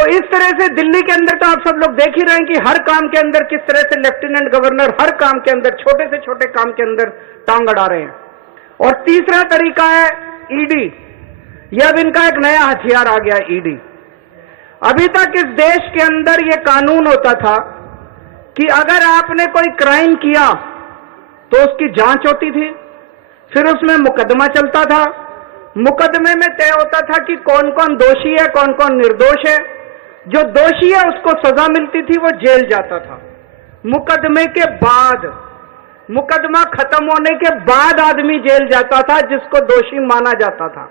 तो इस तरह से दिल्ली के अंदर तो आप सब लोग देख ही रहे हैं कि हर काम के अंदर किस तरह से लेफ्टिनेंट गवर्नर हर काम के अंदर, छोटे से छोटे काम के अंदर टांग अड़ा रहे हैं। और तीसरा तरीका है ईडी। यह अब इनका एक नया हथियार आ गया, ईडी। अभी तक इस देश के अंदर यह कानून होता था कि अगर आपने कोई क्राइम किया तो उसकी जांच होती थी, फिर उसमें मुकदमा चलता था। मुकदमे में तय होता था कि कौन कौन दोषी है, कौन कौन निर्दोष है। जो दोषी है उसको सजा मिलती थी, वो जेल जाता था। मुकदमे के बाद, मुकदमा खत्म होने के बाद आदमी जेल जाता था जिसको दोषी माना जाता था।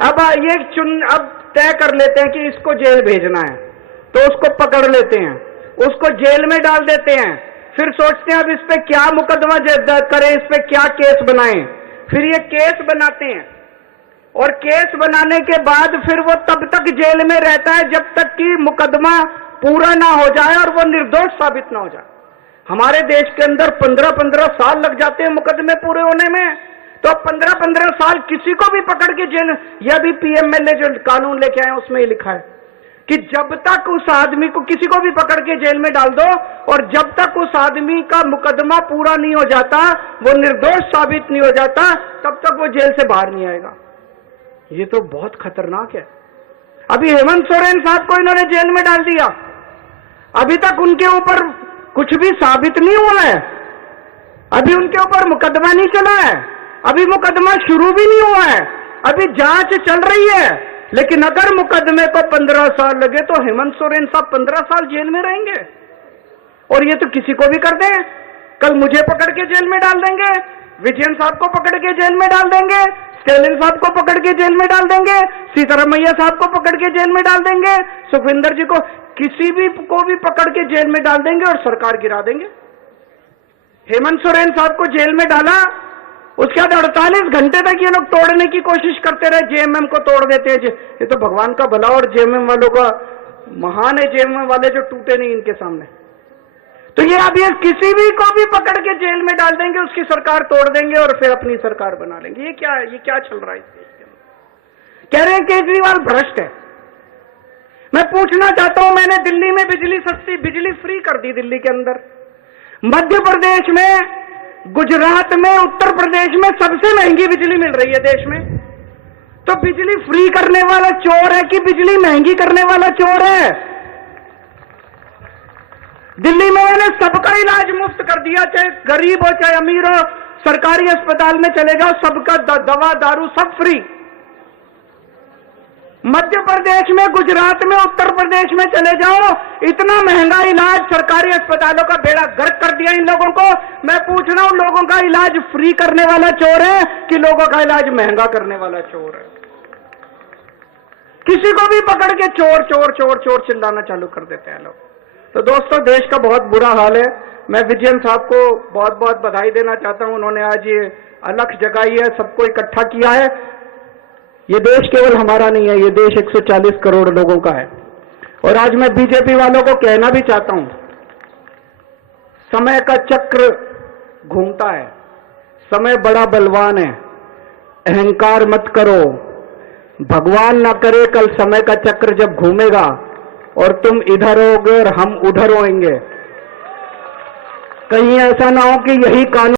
अब अब तय कर लेते हैं कि इसको जेल भेजना है, तो उसको पकड़ लेते हैं, उसको जेल में डाल देते हैं। फिर सोचते हैं अब इस पे क्या मुकदमा करें, इस पे क्या केस बनाएं। फिर ये केस बनाते हैं और केस बनाने के बाद फिर वो तब तक जेल में रहता है जब तक कि मुकदमा पूरा ना हो जाए और वो निर्दोष साबित ना हो जाए। हमारे देश के अंदर 15-15 साल लग जाते हैं मुकदमे पूरे होने में। तो 15-15 साल किसी को भी पकड़ के जेल, यह भी पीएमएलए जो कानून लेके आए उसमें ही लिखा है कि जब तक उस आदमी को, किसी को भी पकड़ के जेल में डाल दो और जब तक उस आदमी का मुकदमा पूरा नहीं हो जाता, वो निर्दोष साबित नहीं हो जाता, तब तक वो जेल से बाहर नहीं आएगा। ये तो बहुत खतरनाक है। अभी हेमंत सोरेन साहब को इन्होंने जेल में डाल दिया, अभी तक उनके ऊपर कुछ भी साबित नहीं हुआ है, अभी उनके ऊपर मुकदमा नहीं चला है, अभी मुकदमा शुरू भी नहीं हुआ है, अभी जांच चल रही है। लेकिन अगर मुकदमे को 15 साल लगे तो हेमंत सोरेन साहब 15 साल जेल में रहेंगे। और ये तो किसी को भी कर दें, कल मुझे पकड़ के जेल में डाल देंगे, विजयन साहब को पकड़ के जेल में डाल देंगे, स्टेलिन साहब को पकड़ के जेल में डाल देंगे, सीतारमैया साहब को पकड़ के जेल में डाल देंगे, सुखविंदर जी को, किसी भी को भी पकड़ के जेल में डाल देंगे और सरकार गिरा देंगे। हेमंत सोरेन साहब को जेल में डाला, उसके बाद 48 घंटे तक ये लोग तोड़ने की कोशिश करते रहे, जेएमएम को तोड़ देते हैं। ये तो भगवान का भला और जेएमएम वालों का महान है, जेएमएम वाले जो टूटे नहीं इनके सामने। तो ये अब ये किसी भी को भी पकड़ के जेल में डाल देंगे, उसकी सरकार तोड़ देंगे और फिर अपनी सरकार बना लेंगे। ये क्या है, ये क्या चल रहा है इस देश के अंदर? कह रहे हैं केजरीवाल भ्रष्ट है। मैं पूछना चाहता हूं, मैंने दिल्ली में बिजली सस्ती, बिजली फ्री कर दी दिल्ली के अंदर, मध्य प्रदेश में, गुजरात में, उत्तर प्रदेश में सबसे महंगी बिजली मिल रही है देश में। तो बिजली फ्री करने वाला चोर है कि बिजली महंगी करने वाला चोर है? दिल्ली में मैंने सबका इलाज मुफ्त कर दिया, चाहे गरीब हो चाहे अमीर हो, सरकारी अस्पताल में चले जाओ, सबका दवा दारू सब फ्री। मध्य प्रदेश में, गुजरात में, उत्तर प्रदेश में चले जाओ, इतना महंगा इलाज, सरकारी अस्पतालों का बेड़ा गर्क कर दिया इन लोगों को। मैं पूछ रहा हूं, लोगों का इलाज फ्री करने वाला चोर है कि लोगों का इलाज महंगा करने वाला चोर है? किसी को भी पकड़ के चोर चोर चोर चोर चिल्लाना चालू कर देते हैं लोग। तो दोस्तों, देश का बहुत बुरा हाल है। मैं विजयन साहब को बहुत बहुत बधाई देना चाहता हूं, उन्होंने आज ये अलख जगाई है, सबको इकट्ठा किया है। ये देश केवल हमारा नहीं है, ये देश 140 करोड़ लोगों का है। और आज मैं बीजेपी वालों को कहना भी चाहता हूं, समय का चक्र घूमता है, समय बड़ा बलवान है, अहंकार मत करो। भगवान ना करे कल समय का चक्र जब घूमेगा और तुम इधर होगे और हम उधर होंगे, कहीं ऐसा ना हो कि यही कानून